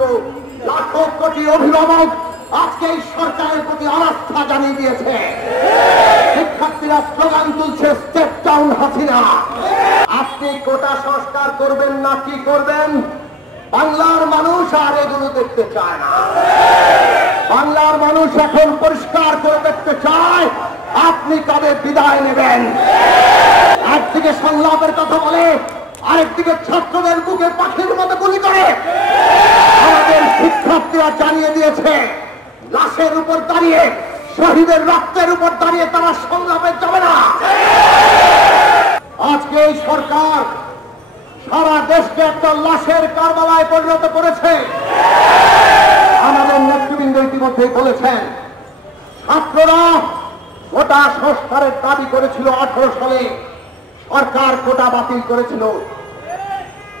ছাত্র, লাখো কোটি অভিভাবক আজকে এই সরকারের প্রতি অনাস্থা জানিয়ে দিয়েছে। শিক্ষার্থীরা স্লোগান তুলছে, স্টেপ ডাউন হাসিনা। আপনি কোটা সংস্কার করবেন না কি করবেন, বাংলার মানুষ আর এগুলো দেখতে চায় না। বাংলার মানুষ এখন পরিষ্কার করে দেখতে চায় আপনি কবে বিদায় নেবেন। একদিকে সংলাপের কথা বলে, আরেকদিকে ছাত্রদের বুকে পাখির মতো গুলি করে। আমাদের শিক্ষার্থীরা জানিয়ে দিয়েছে, লাশের উপর দাঁড়িয়ে, শহীদের রক্তের উপর দাঁড়িয়ে তারা সংলাপে যাবে না। আজকে এই সরকার সারা দেশকে একটা লাশের কারবালায় পরিণত করেছে। আমাদের নেতৃবৃন্দ ইতিমধ্যেই বলেছেন, ছাত্ররা কোটা সংস্কারের দাবি করেছিল 18 সালে, সরকার কোটা বাতিল করেছিল,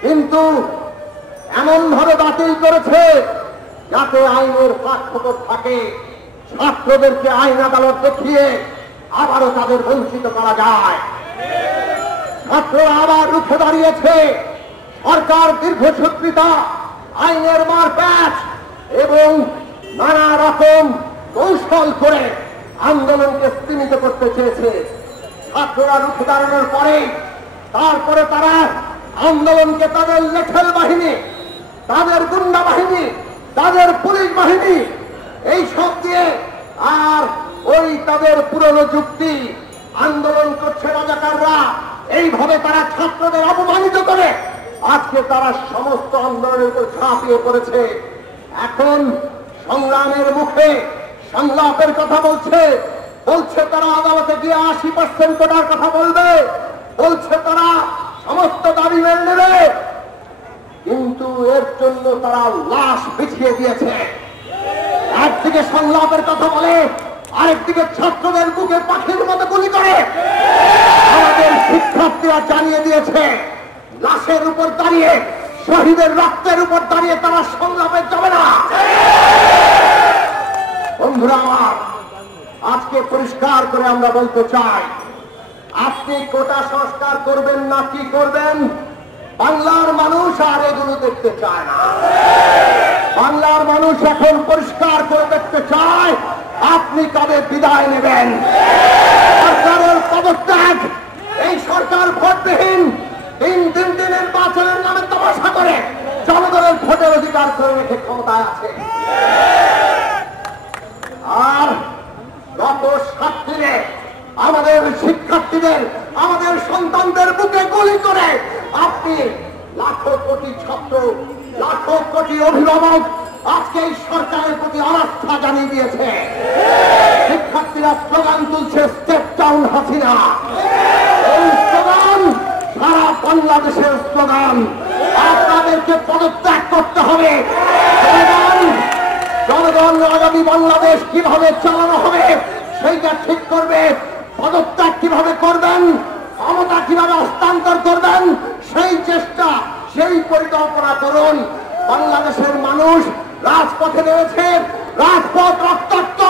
কিন্তু এমন ভাবে বাতিল করেছে যাতে আইনের ফাঁক থাকে, ছাত্রদেরকে আইন আদালত দেখিয়ে আবারও তাদের বঞ্চিত করা যায়। ছাত্ররা আবার রুখে দাঁড়িয়েছে। সরকার দীর্ঘসূত্রিতা, আইনের মারপ্যাচ এবং নানা রকম কৌশল করে আন্দোলনকে স্তীমিত করতে চেয়েছে। ছাত্ররা রুখে দাঁড়ানোর পরে তারপরে তারা আন্দোলনকে তাদের লেঠেল বাহিনী, তাদের গুন্ডা বাহিনী, তাদের পুলিশ বাহিনী এই সব দিয়ে আর ওই তাদের পুরনো যুক্তি, আন্দোলন করছে রাজাকাররা, এইভাবে তারা ছাত্রদের অপমানিত করে আজকে তারা সমস্ত আন্দোলনের উপর ঝাঁপিয়ে পড়েছে। এখন সংগ্রামের মুখে সংলাপের কথা বলছে, তারা আদালতে গিয়ে 80% কোটার কথা বলবে, বলছে তারা সমস্ত দাবি মেনে নেবে, কিন্তু এর জন্য তারা লাশ বিছিয়ে দিয়েছে। একদিকে সংলাপের কথা বলে, আরেকদিকে ছাত্রদের বুকে পাখির মতো গুলি করে। আমাদের শিক্ষার্থীরা জানিয়ে দিয়েছে, লাশের উপর দাঁড়িয়ে, শহীদের রক্তের উপর দাঁড়িয়ে তারা সংলাপে যাবে না। বন্ধুরা আমার, আজকে পরিষ্কার করে আমরা বলতে চাই, আপনি কোটা সংস্কার করবেন না কি করবেন, বাংলার মানুষ আর এগুলো দেখতে চায় না। বাংলার মানুষ এখন পরিষ্কার করে দেখতে চায় আপনি কবে বিদায় নেবেন। সরকারের পদত্যাগ, এই সরকার ভোটবিহীন তিন নির্বাচনের নামে তামাশা করে জনগণের ভোটের অধিকার করে রেখে ক্ষমতায় আছে। আর গত 7 দিনে আমাদের শিক্ষার্থীদের, আমাদের সন্তানদের বুকে গুলি করে আপনি লাখো কোটি ছাত্র, লাখো কোটি অভিভাবক আজকে এই সরকারের প্রতি অনাস্থা জানিয়ে দিয়েছে। শিক্ষার্থীরা স্লোগান তুলছে, স্টেপ ডাউন হাসিনা। এই স্লোগান সারা বাংলাদেশের স্লোগান। আপনাদেরকে পদত্যাগ করতে হবে। জনগণ আগামী বাংলাদেশ কিভাবে চালানো হবে সেইটা ঠিক করবে। পদত্যাগ কিভাবে করবেন, ক্ষমতা কিভাবে হস্তান্তর করবেন, সেই চেষ্টা, সেই পরিকল্পনা করুন। বাংলাদেশের মানুষ রাজপথে নেমেছে, রাজপথ রক্তাক্ত,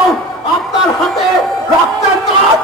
আপনার হাতে রক্তের কাজ।